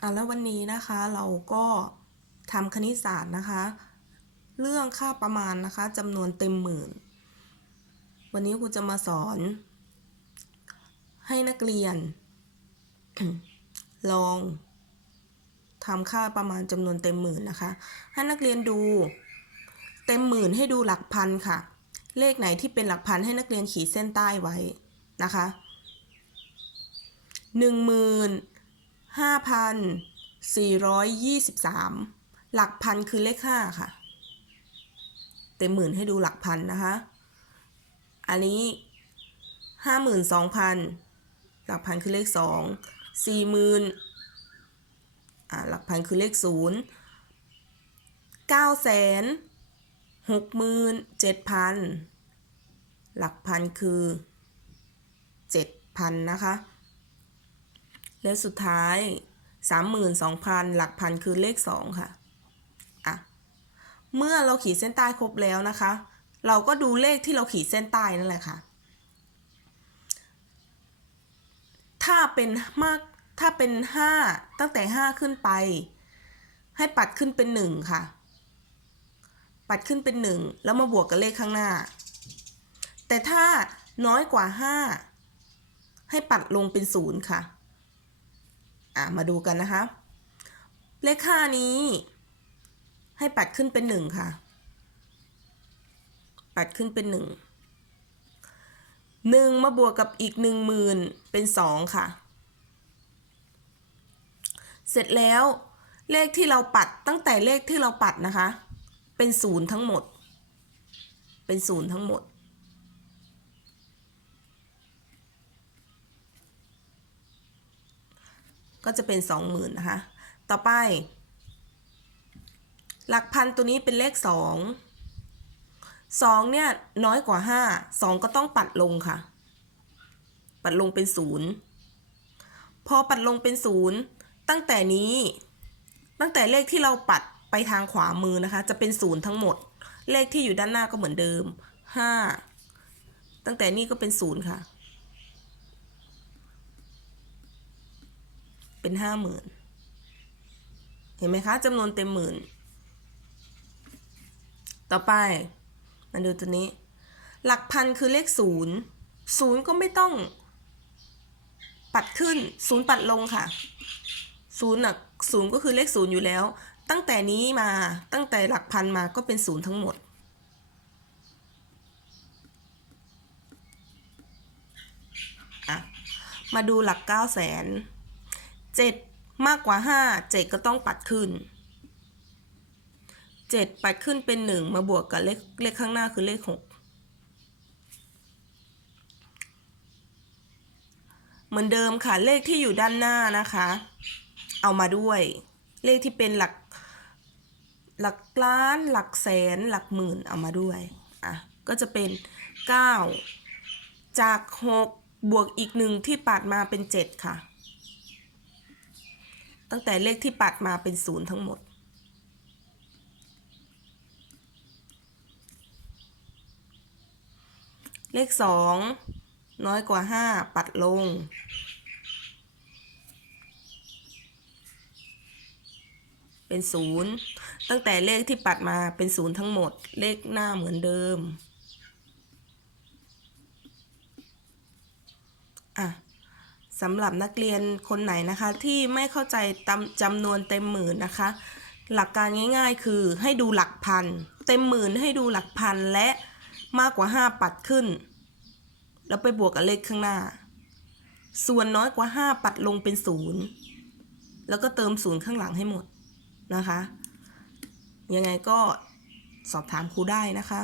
อะแล้ววันนี้นะคะเราก็ทำคณิตศาสตร์นะคะ เรื่องค่าประมาณนะคะจำนวนเต็มหมื่น วันนี้ครูจะมาสอน ให้นักเรียน ลองทำค่าประมาณจำนวนเต็มหมื่นนะคะ ให้นักเรียนดูเต็มหมื่นให้ดูหลักพันค่ะ เลขไหนที่เป็นหลักพันให้นักเรียนขีดเส้นใต้ไว้นะคะหนึ่งหมื่น ห้าพันสี่ร้อยยี่สิบสามหลักพันคือเลขห้าค่ะ เต็มหมื่นให้ดูหลักพันนะคะ อันนี้ห้าหมื่นสองพันหลักพันคือเลขสองสี่หมื่นอ่าหลักพันคือเลขศูนย์เก้าแสนหกหมื่นเจ็ดพันหลักพันคือเจ็ดพันนะคะ และสุดท้ายสามหมื่นสองพันหลักพันคือเลขสองค่ะอะ เมื่อเราขีดเส้นใต้ครบแล้วนะคะ เราก็ดูเลขที่เราขีดเส้นใต้นั่นแหละค่ะ ถ้าเป็นมาก ถ้าเป็นห้าตั้งแต่ห้าขึ้นไป ให้ปัดขึ้นเป็นหนึ่งค่ะ ปัดขึ้นเป็นหนึ่งแล้วมาบวกกับเลขข้างหน้า แต่ถ้าน้อยกว่าห้าให้ปัดลงเป็นศูนย์ค่ะ อะมาดูกันนะคะ เลขห้านี้ ให้ปัดขึ้นเป็นหนึ่งค่ะ ปัดขึ้นเป็นหนึ่งหนึ่งมาบวกกับอีกหนึ่งหมื่นเป็นสองค่ะ เสร็จแล้วเลขที่เราปัดตั้งแต่เลขที่เราปัดนะคะ เป็นศูนย์ทั้งหมด เป็นศูนย์ทั้งหมด ก็จะเป็นสองหมื่นนะคะ ต่อไป หลักพันตัวนี้เป็นเลขสองสองเนี่ยน้อยกว่าห้าสองก็ต้องปัดลงค่ะ ปัดลงเป็นศูนย์พอปัดลงเป็นศูนย์ตั้งแต่นี้ ตั้งแต่เลขที่เราปัดไปทางขวามือนะคะ จะเป็นศูนย์ทั้งหมด เลขที่อยู่ด้านหน้าก็เหมือนเดิมห้าตั้งแต่นี้ก็เป็นศูนย์ค่ะ เป็นห้าหมื่นเห็นไหมคะจำนวนเต็มหมื่น ต่อไปมาดูตัวนี้ หลักพันคือเลขศูนย์ศูนย์ก็ไม่ต้อง ปัดขึ้นศูนย์ปัดลงค่ะศูนย์น่ะศูนย์ก็คือเลขศูนย์อยู่แล้ว ตั้งแต่นี้มาตั้งแต่หลักพันมาก็เป็นศูนย์ทั้งหมด มาดูหลักเก้าแสน เจ็ดมากกว่าห้าเจ็ดก็ต้องปัดขึ้นเจ็ดปัดขึ้นเป็นหนึ่งมาบวกกับเลขเลขข้างหน้าคือเลขหกเหมือนเดิมค่ะเลขที่อยู่ด้านหน้านะคะ เอามาด้วย เลขที่เป็นหลักหลักล้าน หลักแสน หลักหมื่นเอามาด้วย อะ ก็จะเป็น 9 จาก 6 บวกอีกหนึ่งที่ปัดมาเป็น 7 ค่ะ ตั้งแต่เลขที่ปัดมาเป็นศูนย์ทั้งหมด เลขสองน้อยกว่าห้าปัดลง เป็นศูนย์ตั้งแต่เลขที่ปัดมาเป็นศูนย์ทั้งหมด เลขหน้าเหมือนเดิม อะ สำหรับนักเรียนคนไหนนะคะ ที่ไม่เข้าใจจำจำนวนเต็มหมื่นนะคะ หลักการง่ายๆ คือให้ดูหลักพัน เต็มหมื่นให้ดูหลักพันและมากกว่า 5 ปัดขึ้น แล้วไปบวกกับเลขข้างหน้า ส่วนน้อยกว่า 5 ปัดลงเป็นศูนย์แล้วก็เติมศูนย์ข้างหลังให้หมดนะคะ ยังไงก็สอบถามครูได้นะคะ